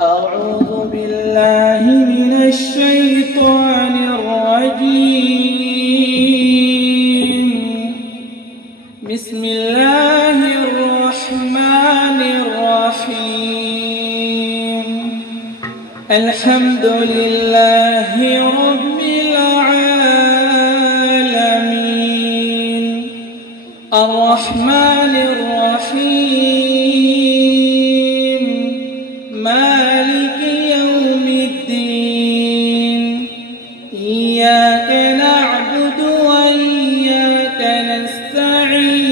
أعوذ بالله من الشيطان الرجيم. بسم الله الرحمن الرحيم. الحمد لله رب العالمين الرحمن الرحيم مالك يوم الدين. إياك نعبد وإياك نستعين.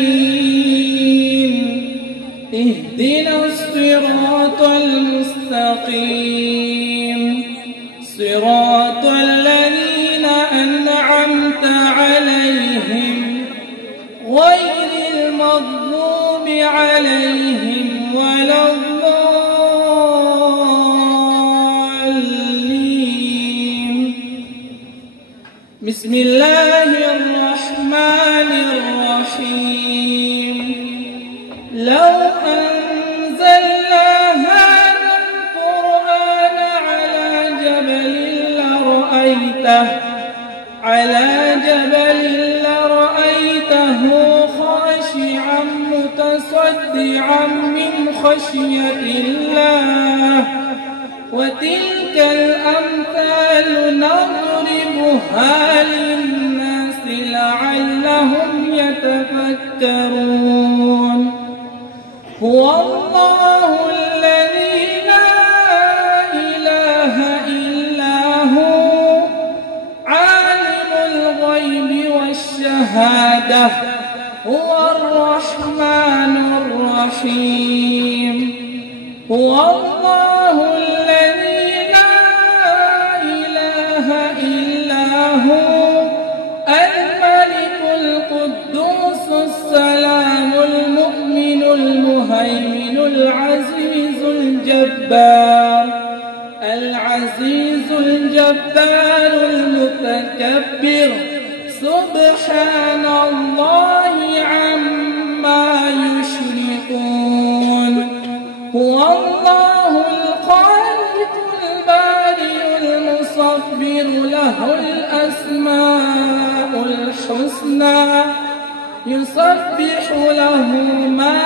اهدنا الصراط المستقيم صراط الذين أنعمت عليهم غير المغضوب عليهم ولا الضالين. بسم الله الرحمن الرحيم. لو أنزلنا هذا القرآن على جبل لرأيته خاشعا متصدعا من خشية الله. وتلك الأمثال نضربها للناس لعلهم يتفكرون. هو الله الذي لا إله إلا هو عالم الغيب والشهادة هو الرحمن الرحيم. هو الله الذي لا إله إلا هو الملك القدوس السلام المؤمن المهيمن العزيز الجبار المتكبر. سبحان الله عما يشركون. هو الله الخالق البارئ المصور له الأسماء الحسنى يسبح له ما